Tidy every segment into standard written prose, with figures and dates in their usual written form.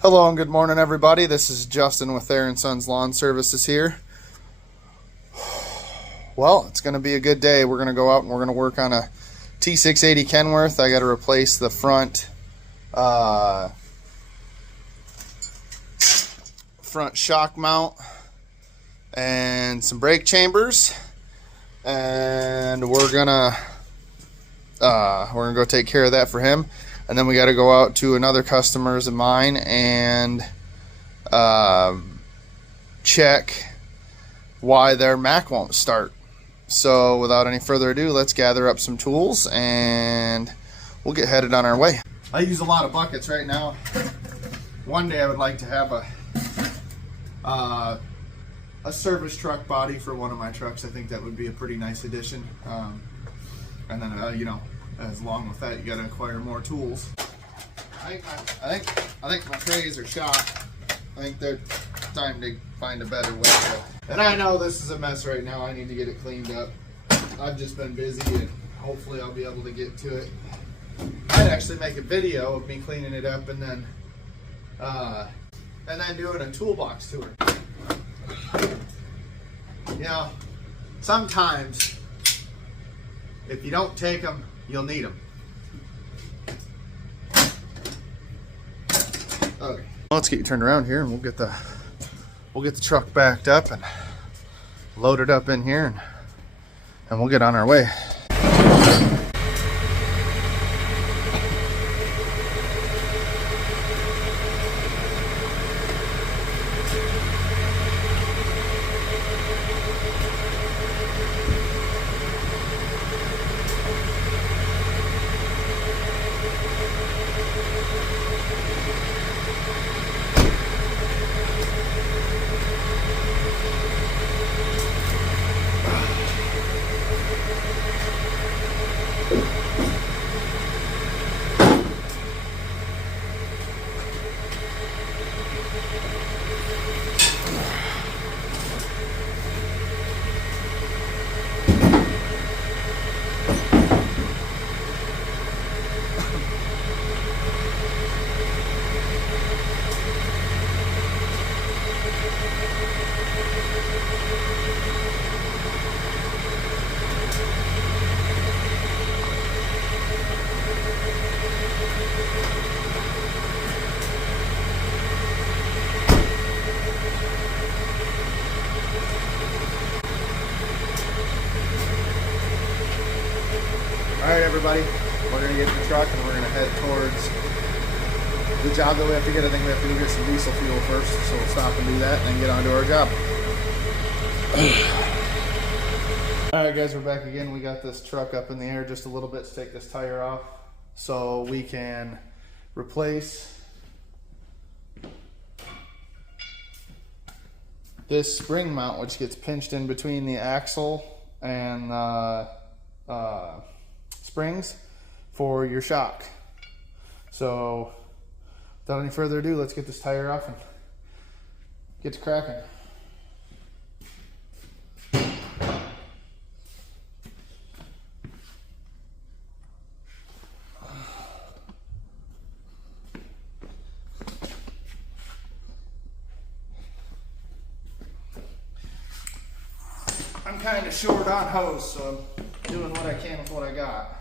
Hello and good morning, everybody. This is Justin with Aaron Sons Lawn Services here. Well, it's going to be a good day. We're going to go out and we're going to work on a T680 Kenworth. I got to replace the front shock mount and some brake chambers, and we're gonna go take care of that for him. And then we got to go out to another customer's of mine and check why their Mac won't start. So without any further ado, let's gather up some tools and we'll get headed on our way. I use a lot of buckets right now. One day I would like to have a service truck body for one of my trucks. I think that would be a pretty nice addition. And then as along with that, you got to acquire more tools. I think my trays are shot. I think they're time to find a better way to. And I know this is a mess right now. I need to get it cleaned up. I've just been busy, and hopefully I'll be able to get to it. I'd actually make a video of me cleaning it up and then doing a toolbox tour. You know, sometimes if you don't take them, you'll need them. Okay. Let's get you turned around here, and we'll get the truck backed up and loaded up in here, and we'll get on our way. Alright everybody, we're going to get in the truck and we're going to head towards the job that we have to get. I think we have to go get some diesel fuel first, so we'll stop and do that and then get on to our job. Alright guys, we're back again. We got this truck up in the air just a little bit to take this tire off so we can replace this spring mount, which gets pinched in between the axle and springs for your shock. So without any further ado, let's get this tire off and get to cracking. I'm kind of short on hose, so I'm doing what I can with what I got.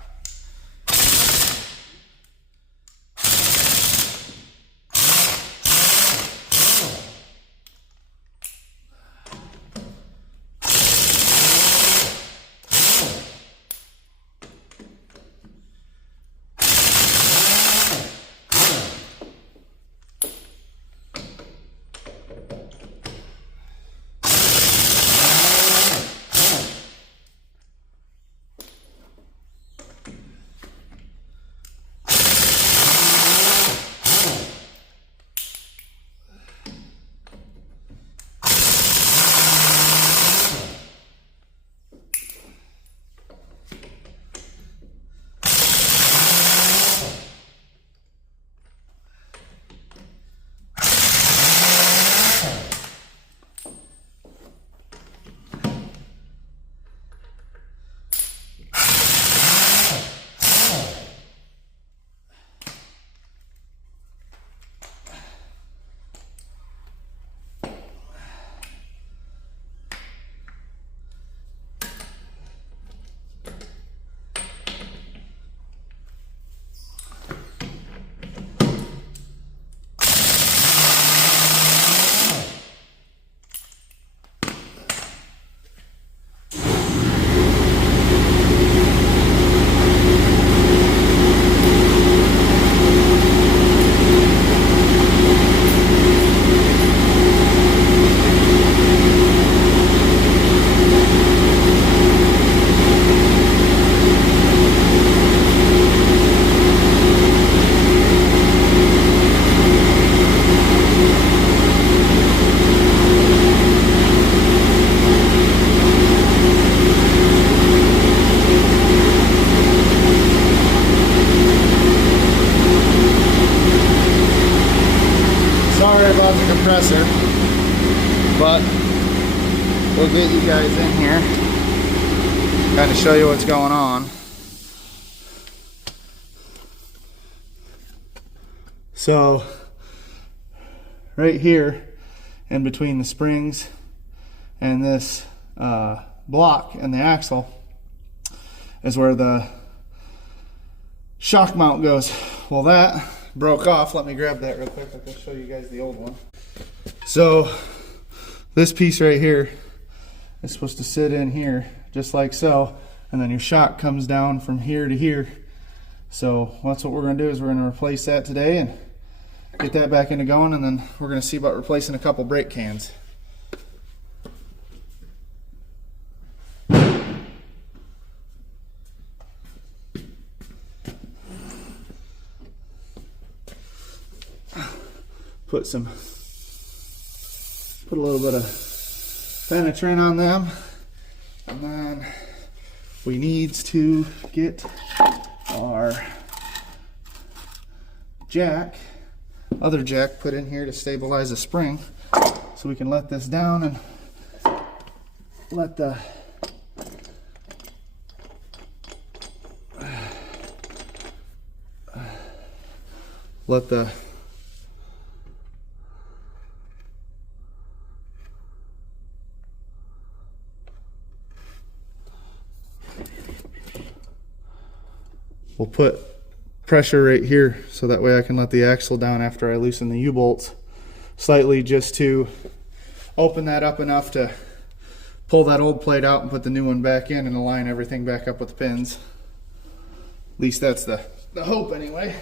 Sorry about the compressor, but we'll get you guys in here, kind of show you what's going on. So right here in between the springs and this block and the axle is where the shock mount goes. Well, that broke off. Let me grab that real quick. I'll show you guys the old one. So this piece right here is supposed to sit in here just like so, and then your shock comes down from here to here. So that's what we're going to do, is we're going to replace that today and get that back into going, and then we're going to see about replacing a couple brake cans. Put a little bit of penetrant on them, and then we need to get our other jack put in here to stabilize the spring, so we can let this down and let the we'll put pressure right here, so that way I can let the axle down after I loosen the U-bolts slightly, just to open that up enough to pull that old plate out and put the new one back in and align everything back up with the pins. At least that's the hope anyway.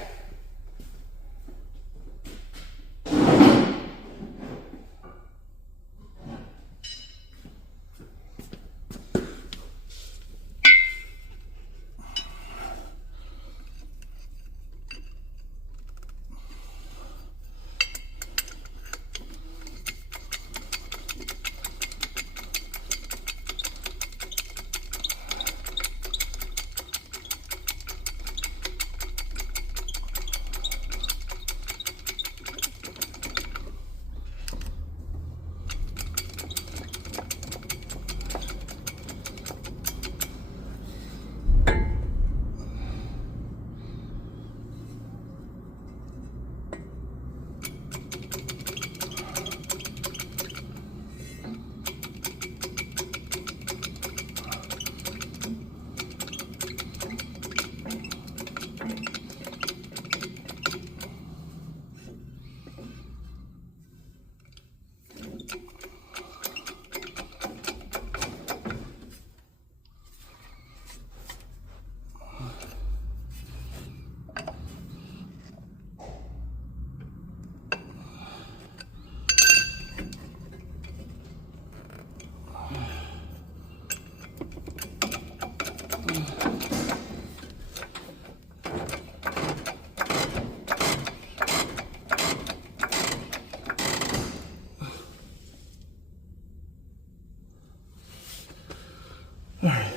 All right.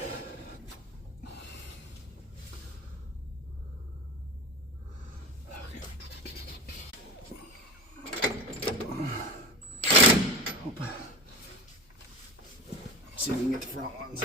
See if we can get the front ones.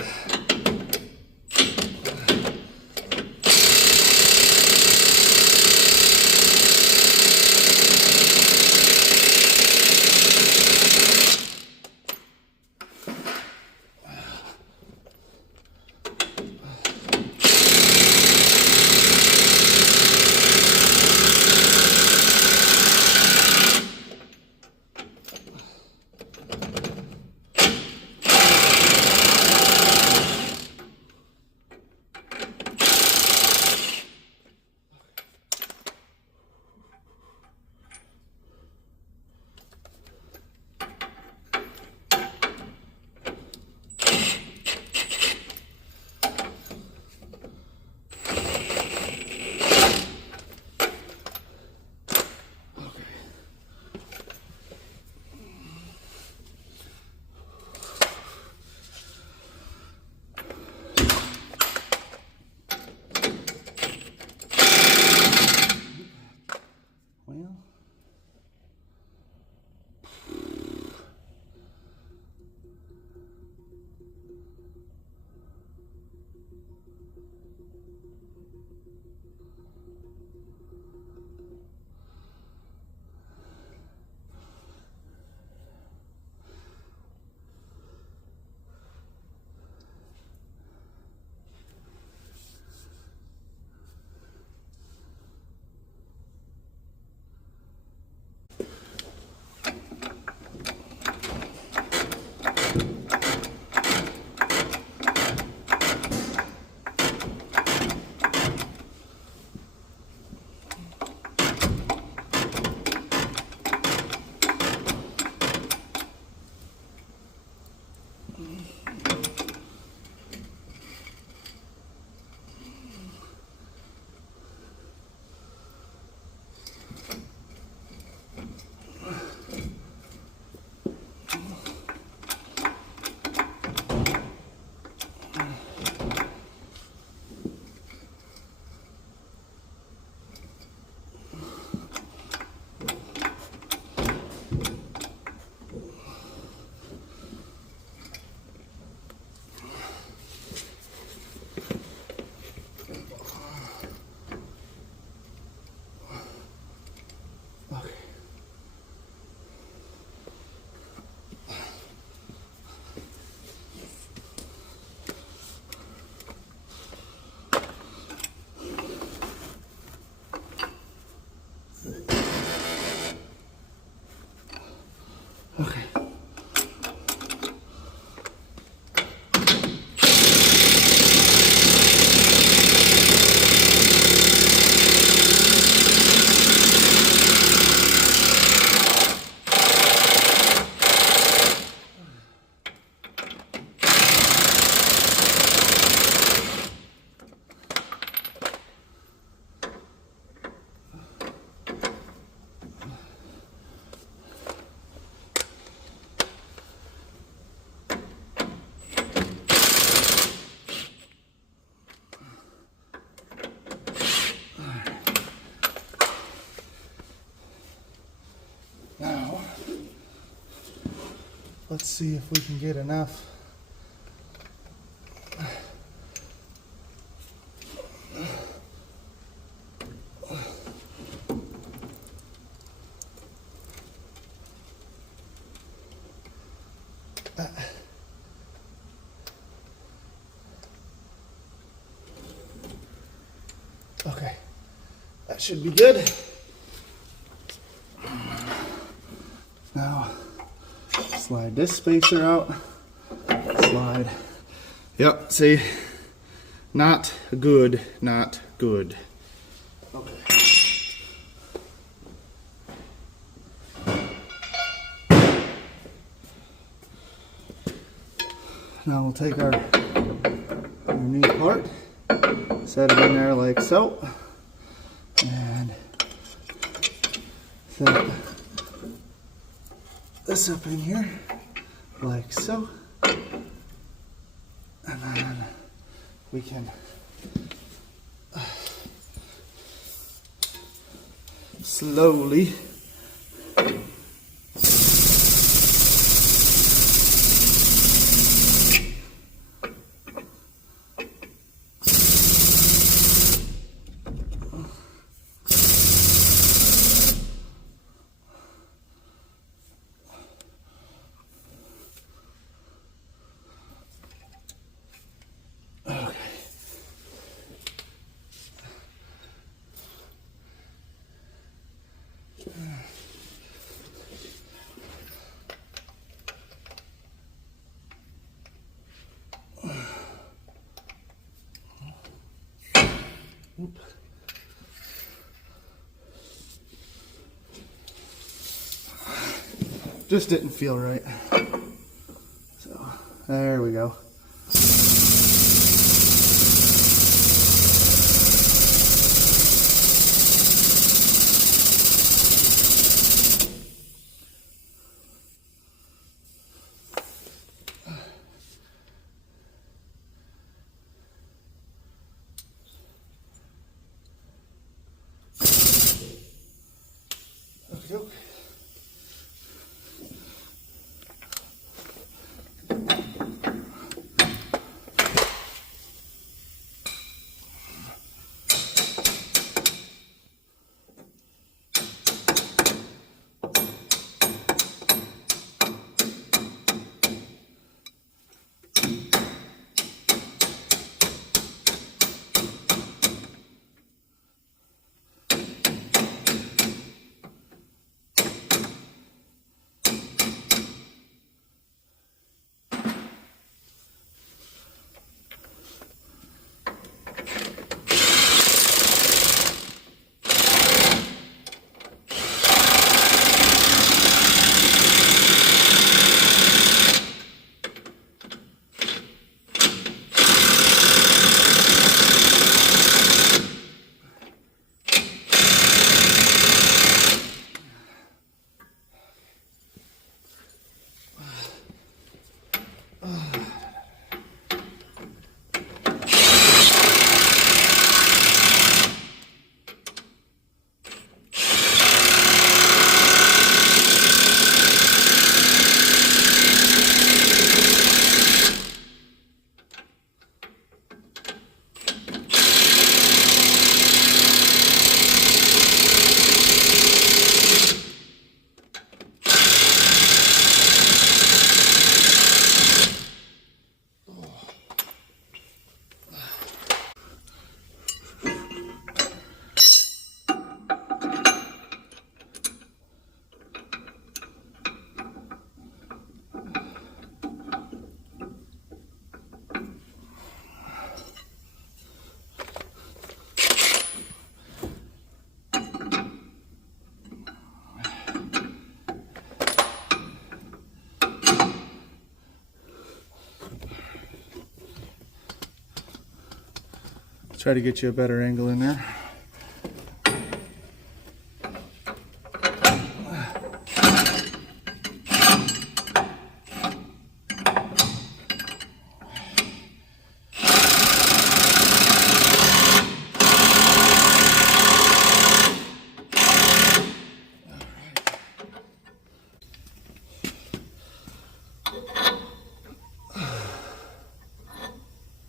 Okay. Now, let's see if we can get enough. Okay, that should be good. Now, slide this spacer out. Slide. Yep, see? Not good, not good. Okay. Now we'll take our new part, set it in there like so, and set this up in here like so, and then we can slowly just didn't feel right. So there we go. Okay. Try to get you a better angle in there.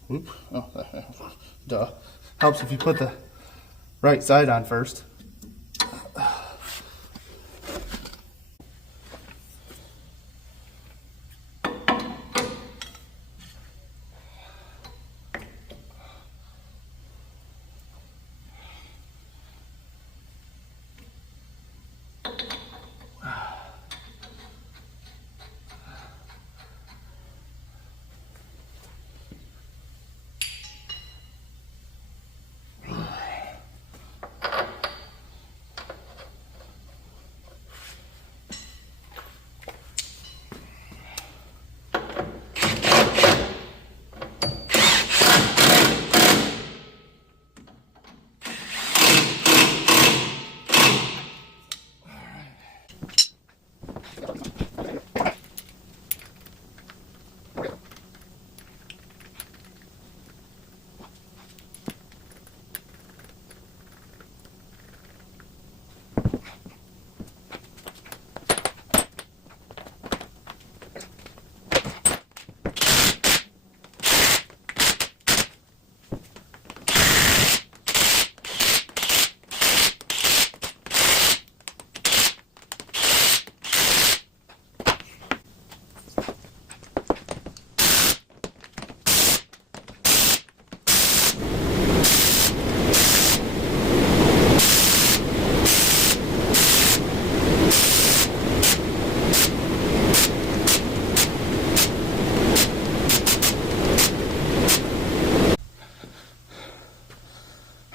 Oop. Oh, duh. Helps if you put the right side on first.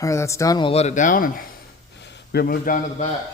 All right, that's done. We'll let it down and we're gonna move down to the back.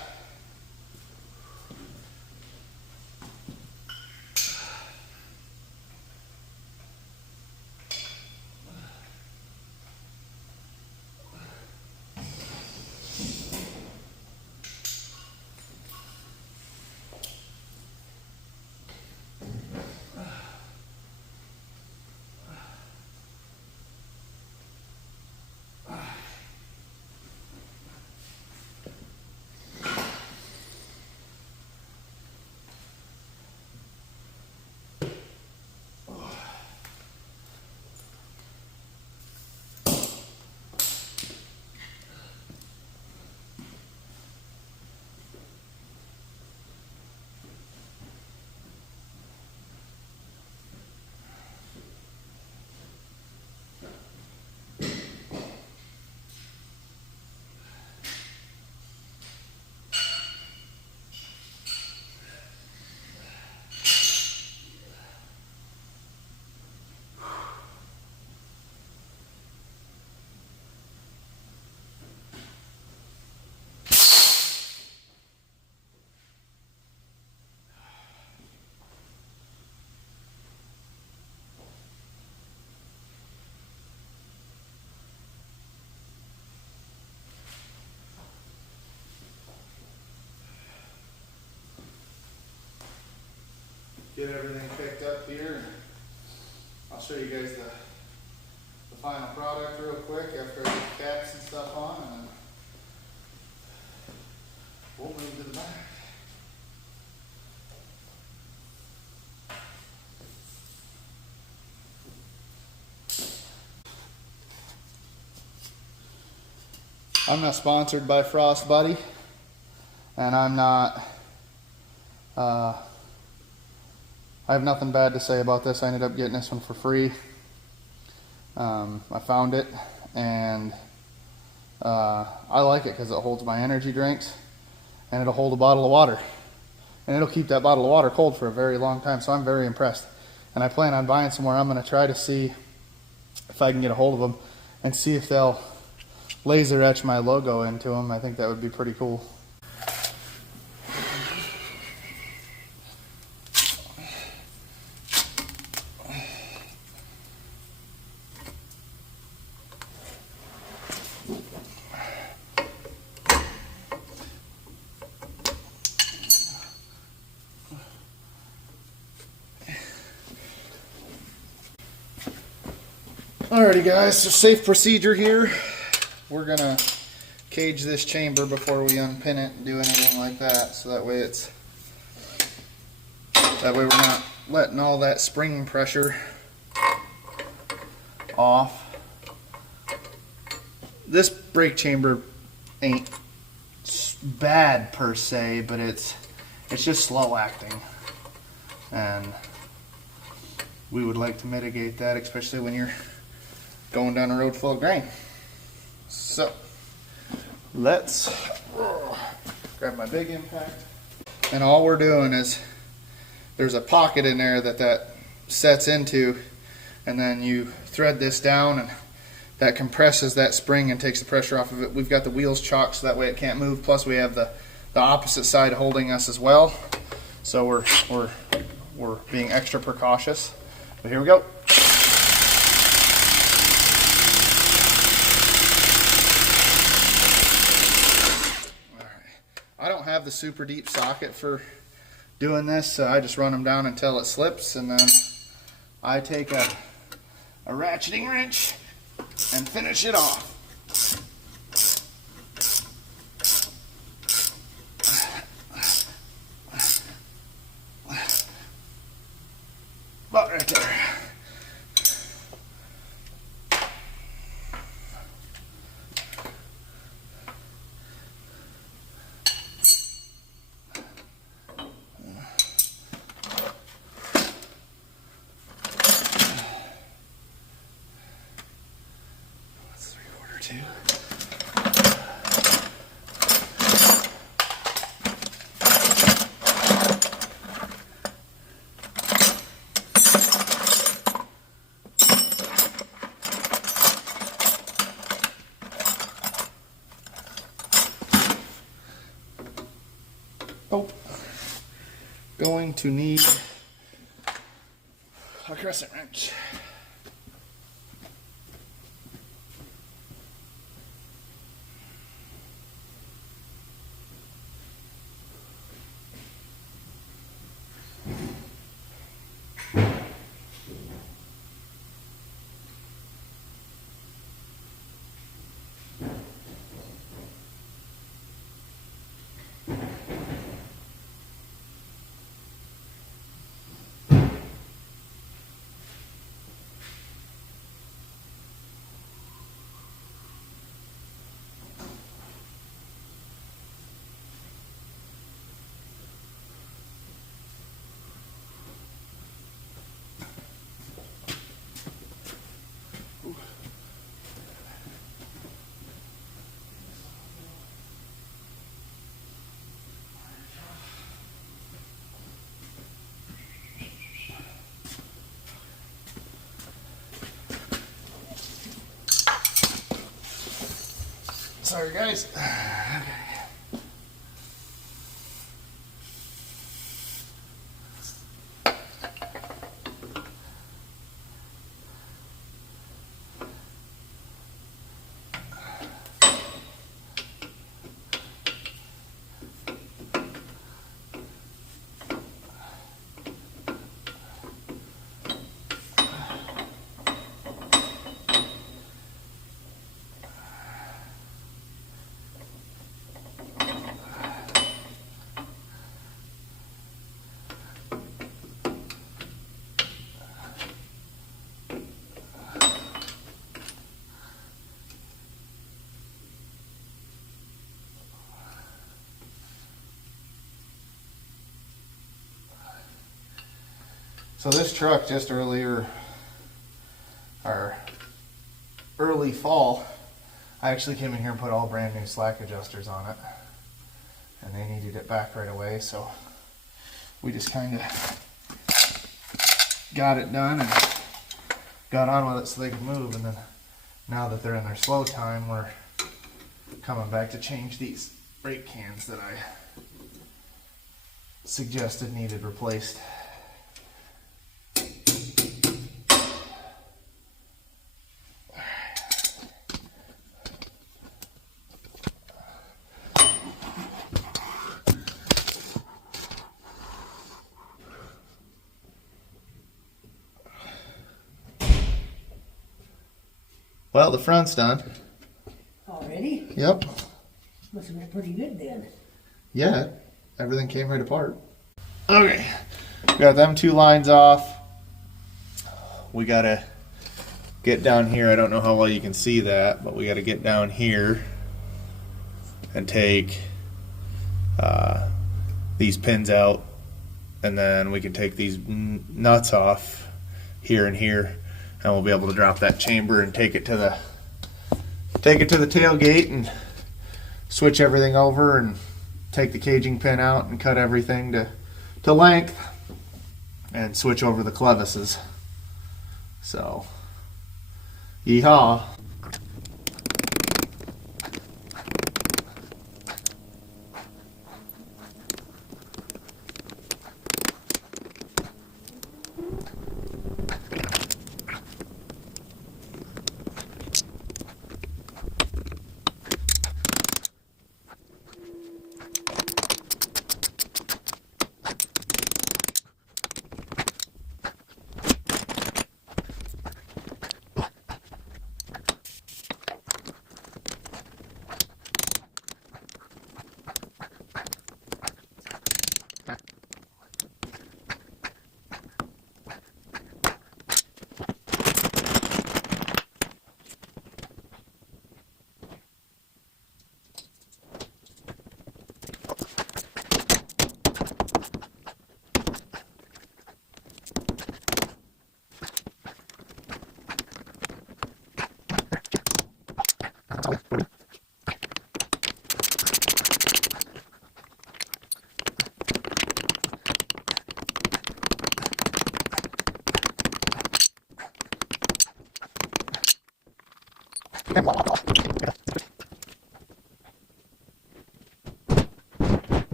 Get everything picked up here. I'll show you guys the final product real quick after I get the caps and stuff on, and then we'll move to the back. I'm not sponsored by Frost Buddy, and I'm not I have nothing bad to say about this. I ended up getting this one for free. I found it, and I like it because it holds my energy drinks, and it'll hold a bottle of water, and it'll keep that bottle of water cold for a very long time. So I'm very impressed, and I plan on buying some more. I'm going to try to see if I can get a hold of them and see if they'll laser etch my logo into them. I think that would be pretty cool. Alrighty guys, so safe procedure here. We're gonna cage this chamber before we unpin it and do anything like that, so that way we're not letting all that spring pressure off. This brake chamber ain't bad per se, but it's just slow acting, and we would like to mitigate that, especially when you're going down a road full of grain. So let's grab my big impact, and all we're doing is there's a pocket in there that sets into, and then you thread this down and that compresses that spring and takes the pressure off of it. We've got the wheels chalked so that way it can't move, plus we have the opposite side holding us as well, so we're being extra precautious. But here we go. I don't have the super deep socket for doing this, so I just run them down until it slips, and then I take a ratcheting wrench and finish it off. About right there. Two. Oh, going to need a crescent wrench. Sorry guys. So this truck just early fall, I actually came in here and put all brand new slack adjusters on it, and they needed it back right away, so we just kind of got it done and got on with it so they could move. And then now that they're in their slow time, we're coming back to change these brake cans that I suggested needed replaced. Well, the front's done. Already? Yep. Must have been pretty good then. Yeah, everything came right apart. Okay, got them 2 lines off. We gotta get down here. I don't know how well you can see that, but we gotta get down here and take these pins out, and then we can take these nuts off here and here, and we'll be able to drop that chamber and take it to the tailgate and switch everything over and take the caging pin out and cut everything to length and switch over the clevises. So, yeehaw.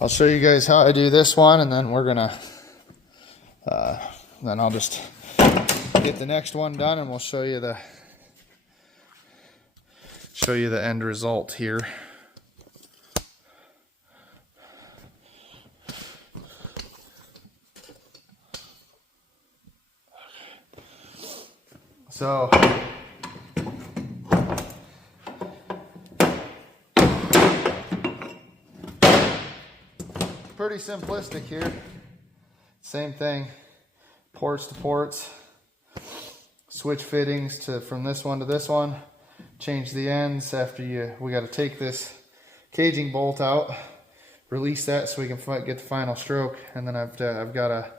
I'll show you guys how I do this one, and then we're gonna then I'll just get the next one done, and we'll show you the end result here. So pretty simplistic here. Same thing, ports to ports, switch fittings from this one to this one, change the ends. We got to take this caging bolt out, release that so we can get the final stroke, and then I've got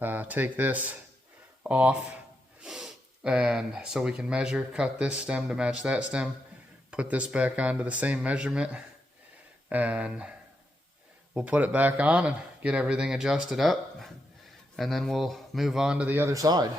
to take this off, and so we can measure, cut this stem to match that stem, put this back onto the same measurement, and we'll put it back on and get everything adjusted up, and then we'll move on to the other side.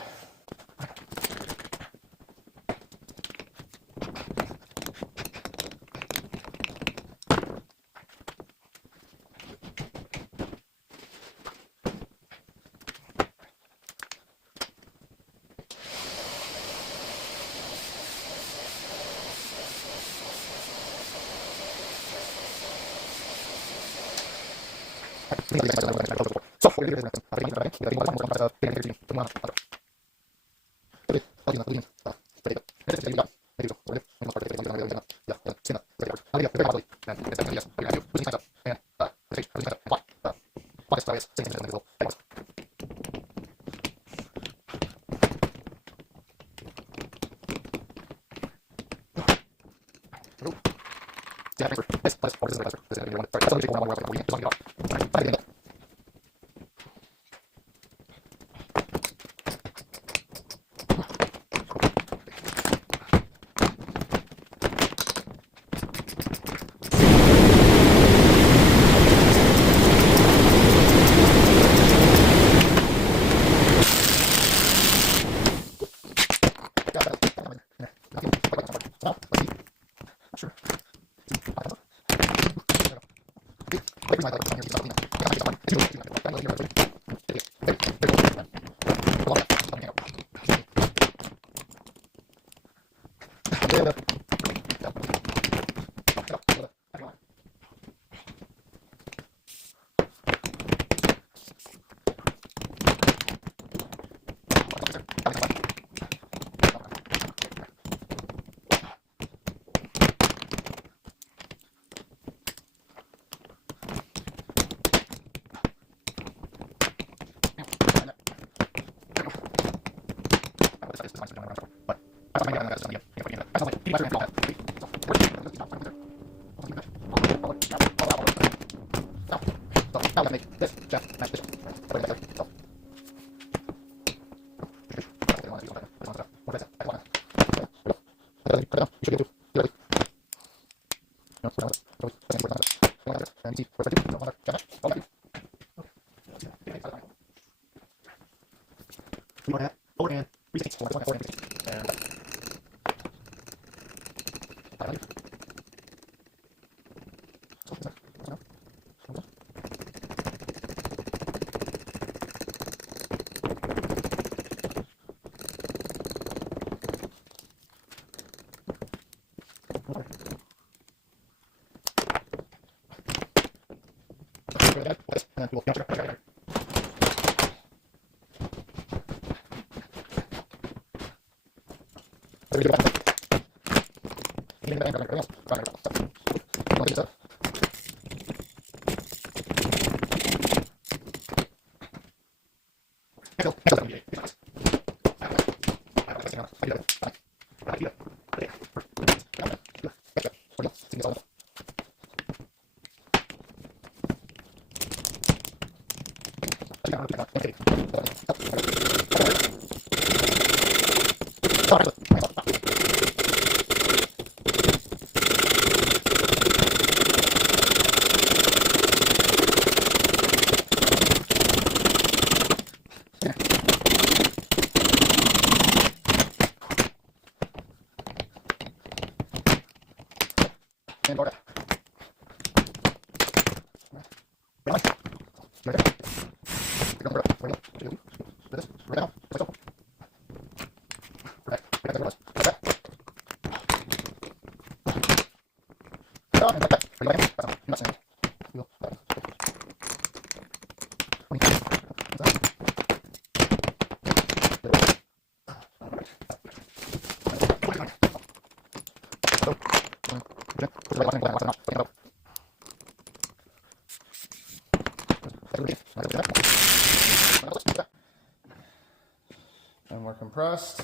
And we're compressed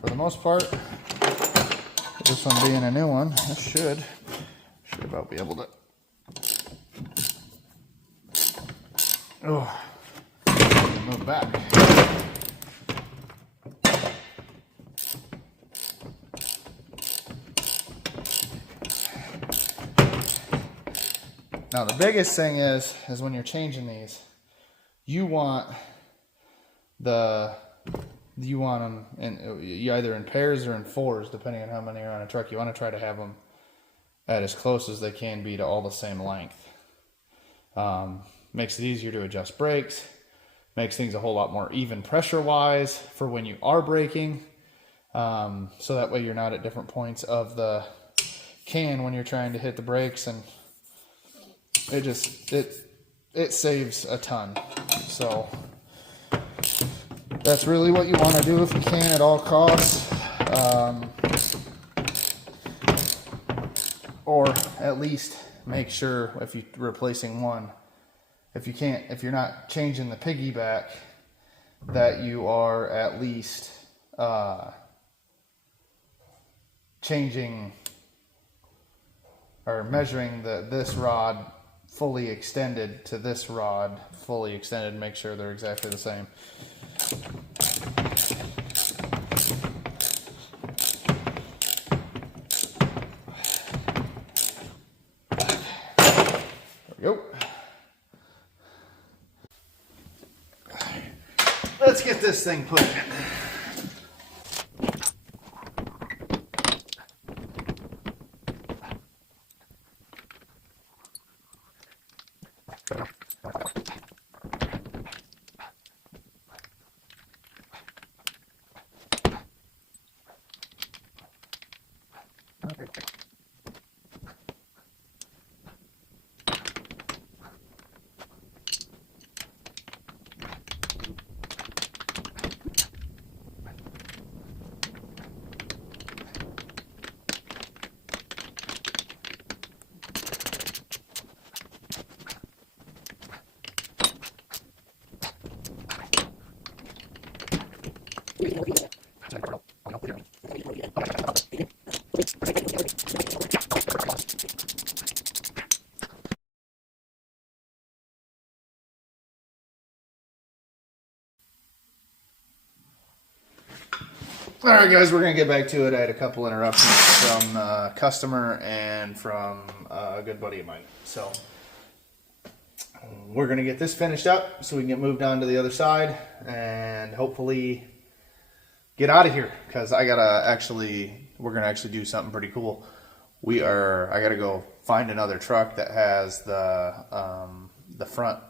for the most part. This one being a new one, I should about be able to. Oh, move back. Now the biggest thing is when you're changing these, you want them in either in pairs or in fours, depending on how many are on a truck. You want to try to have them at as close as they can be to all the same length. Makes it easier to adjust brakes, makes things a whole lot more even pressure wise for when you are braking. So that way you're not at different points of the can when you're trying to hit the brakes, and it saves a ton. So that's really what you want to do if you can at all costs. Or at least make sure if you're replacing one, if you're not changing the piggyback, that you are at least changing or measuring this rod fully extended to this rod fully extended, and make sure they're exactly the same. There we go. Let's get this thing put in. All right, guys, we're gonna get back to it. I had a couple interruptions from a customer and from a good buddy of mine, so we're gonna get this finished up so we can get moved on to the other side and hopefully get out of here, because we're gonna actually do something pretty cool. I gotta go find another truck that has the front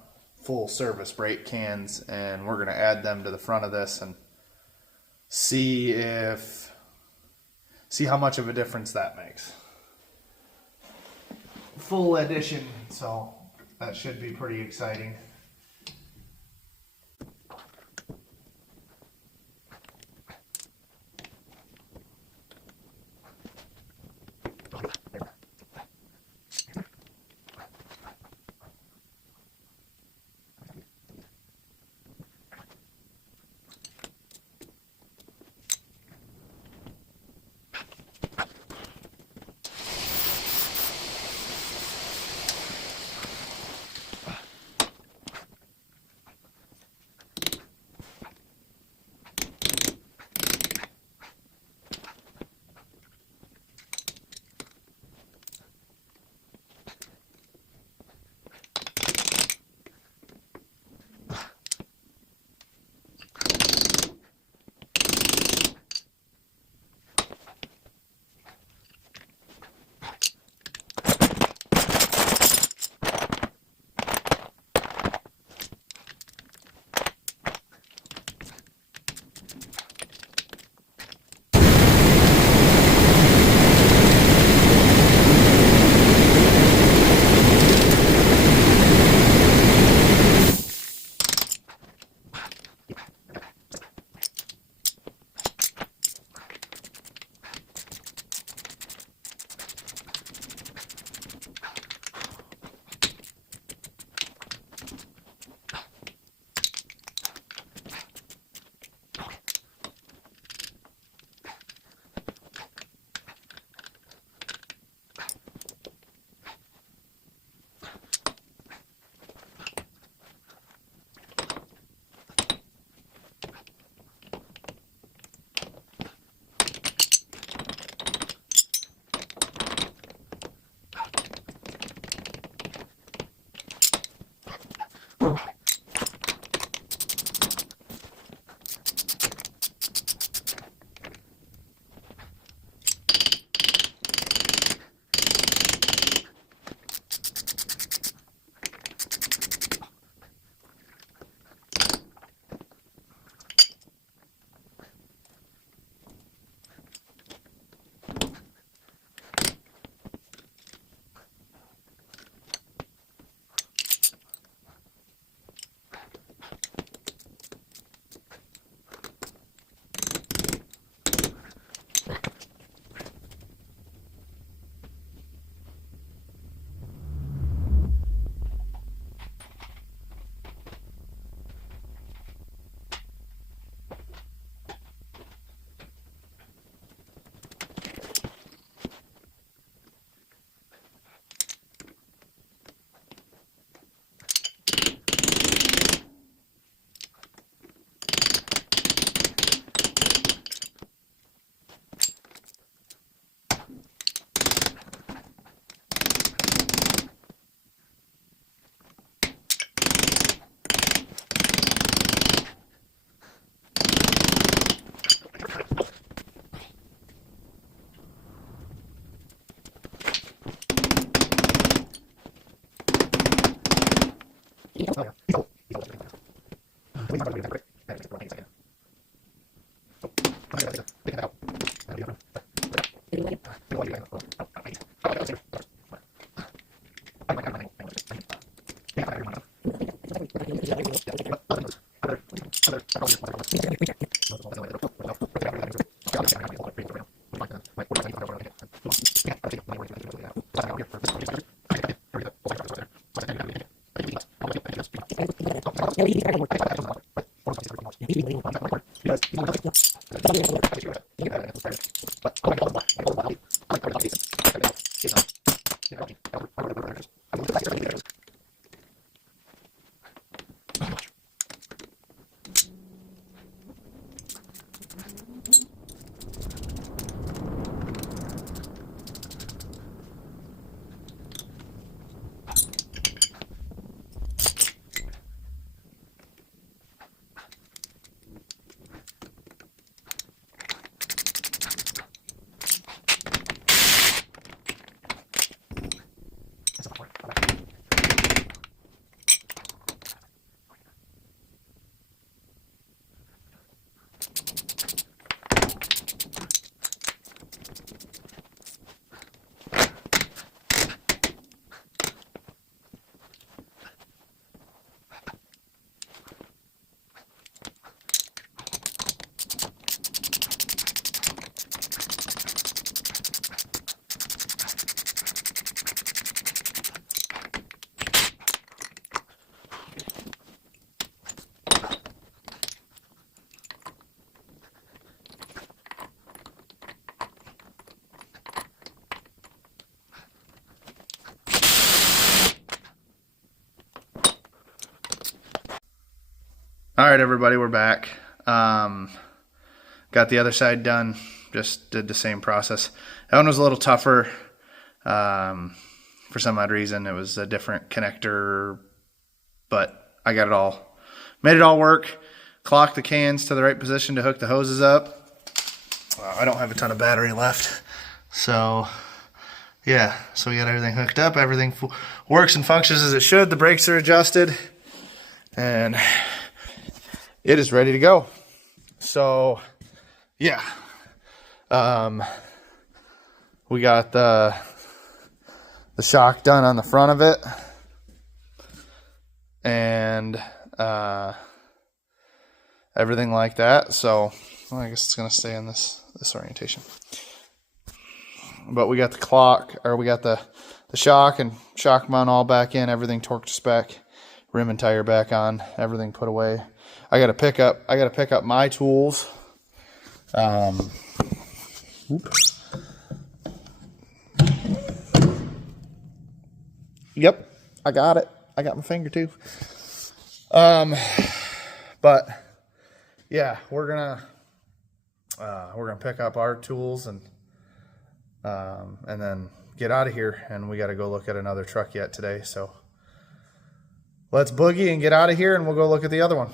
full service brake cans, and we're gonna add them to the front of this and see how much of a difference that makes. Full edition, so that should be pretty exciting. right, everybody, we're back. Got the other side done. Just did the same process. That one was a little tougher. For some odd reason, it was a different connector, but I got it all. Made it all work. Clocked the cans to the right position to hook the hoses up. I don't have a ton of battery left. So, yeah. So we got everything hooked up. Everything works and functions as it should. The brakes are adjusted. And it is ready to go. So, yeah. We got the shock done on the front of it, and everything like that. So, well, I guess it's gonna stay in this orientation. But we got the clock, or we got the shock and shock mount all back in. Everything torqued to spec, rim and tire back on. Everything put away. I gotta pick up my tools. Yep, I got it. I got my finger too. But yeah, we're gonna pick up our tools and then get out of here. And we got to go look at another truck yet today. So let's boogie and get out of here, and we'll go look at the other one.